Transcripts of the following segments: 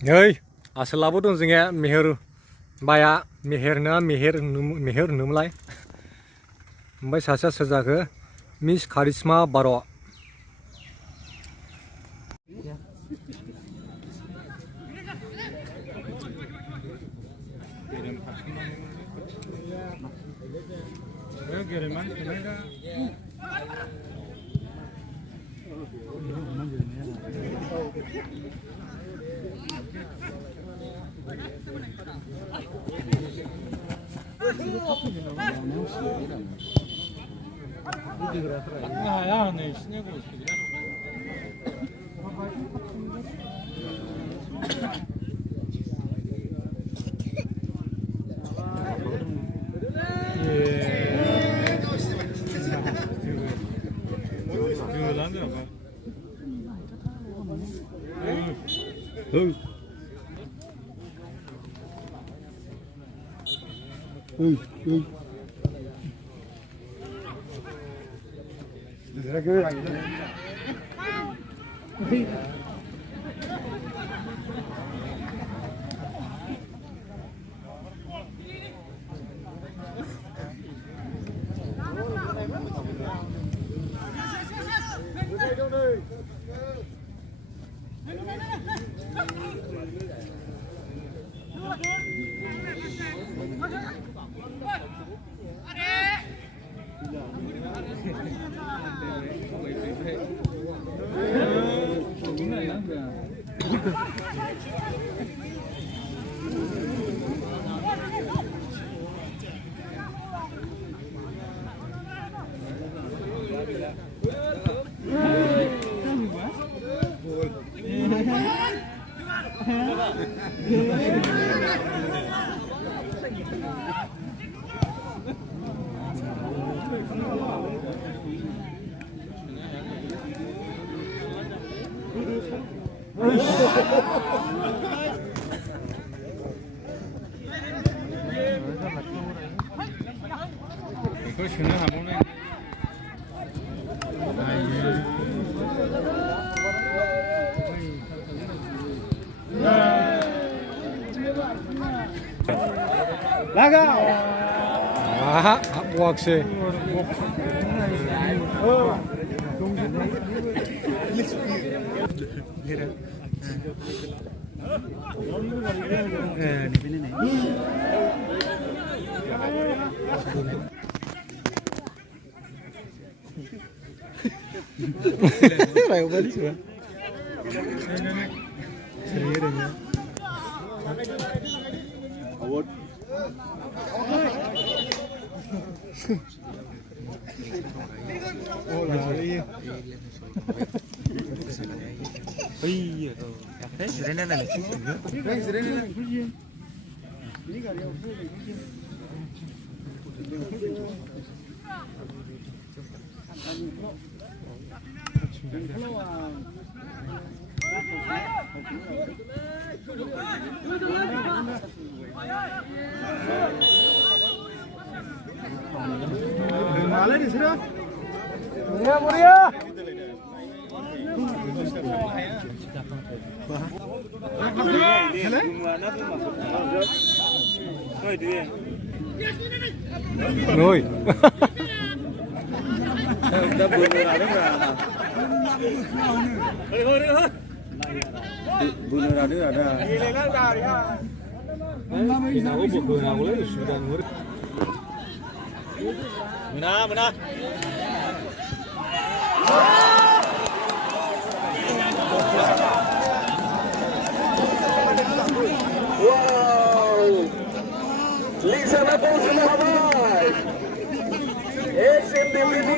Ơi, asalabu dong zinge meher baya meher numlai. Mbak sasa sejaga Miss Karisma Baro. 야, 네, 신내고 이거 신을 안 보네. 나가. Ah, wakse. Rayo balik sih, Award. Oh, lari. Iya, sudah nana. Sudah nana. Ini kali ya. Malah di sini. Muria. Rồi. Udah bunuh ada nggak? Bunuh ada. Aku bukan aku lagi sudah ngurus. Mana? Wow, Lisa Napoli Muhammad, SMDPD,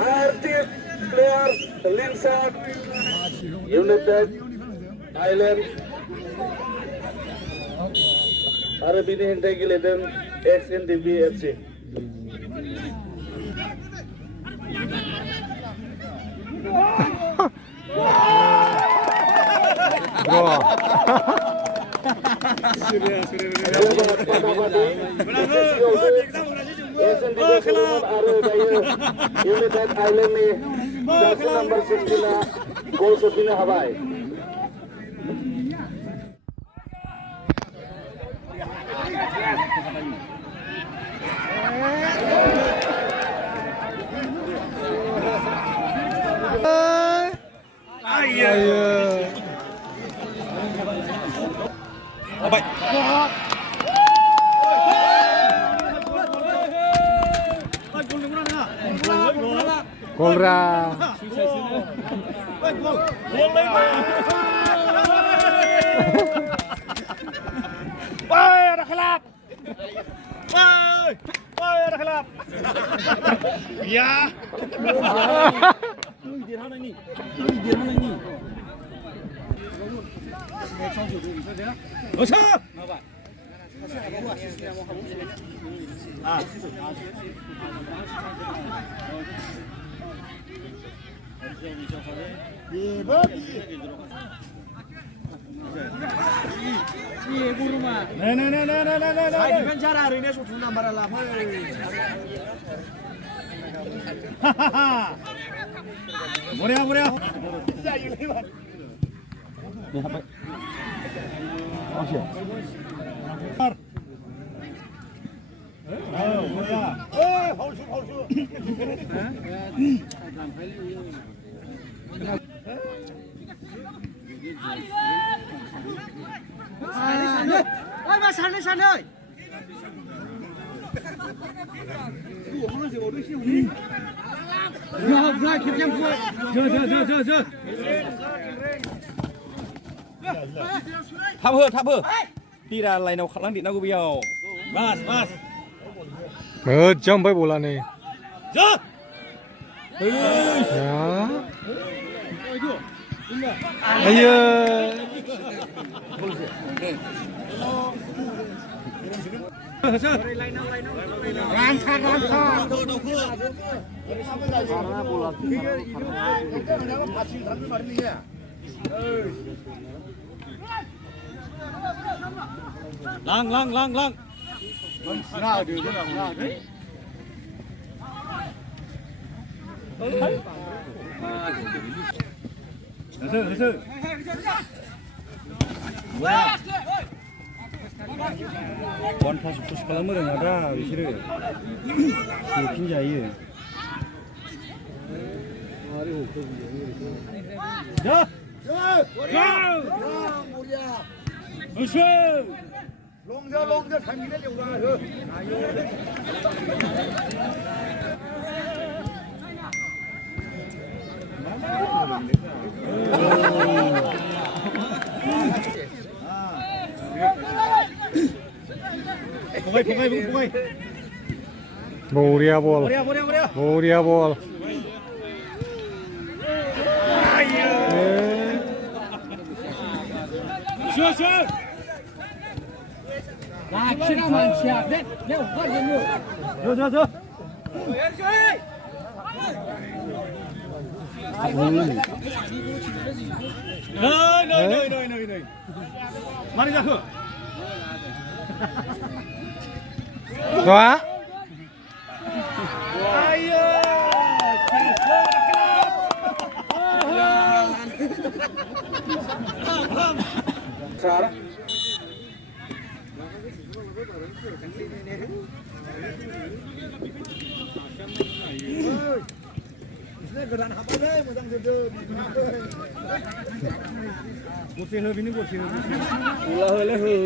artis player Lisa United Island, Arab ini hentai gileden SMDP FC. Bro. United Island ni jersey number 16 gol sebina Hawaii. Baik. Kolra. Woi, ada khilaf. Woi, ada khilaf. Ya. Dia hana ni. Osa. Muria. Ôi mà sàn ơi. Rồi kịp em vui. Chờ. Tháp hơ. Đi ra lại nào khăn lăng điện nào của biao. Bas. Jump by bola này. Giờ. Ya. Ayo. Lang. Hızı. One push kalamır ada bisikir. Mungkin jaya. Ya. Hızı. Longja 당기는 영광을. Pokoknya. Muria ball. Muria ball. Sure. Kiraman siap deh. Yo, Zo. No. Mari jago. Doa. Ayo. Sarah.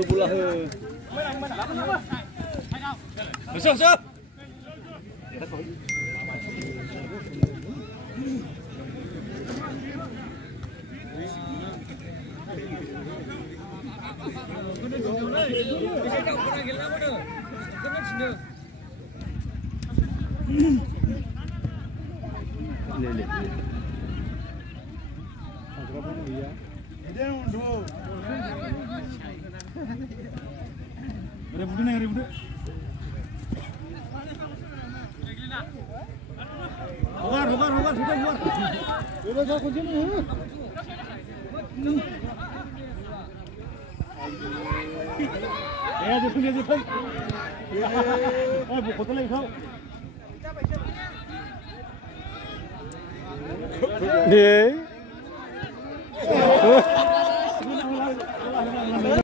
Bula he. Masuk. Ribu. Bukan, sudah keluar. Udah jauh kunci nih. Jepun. Buku tuh lagi kau. Dia.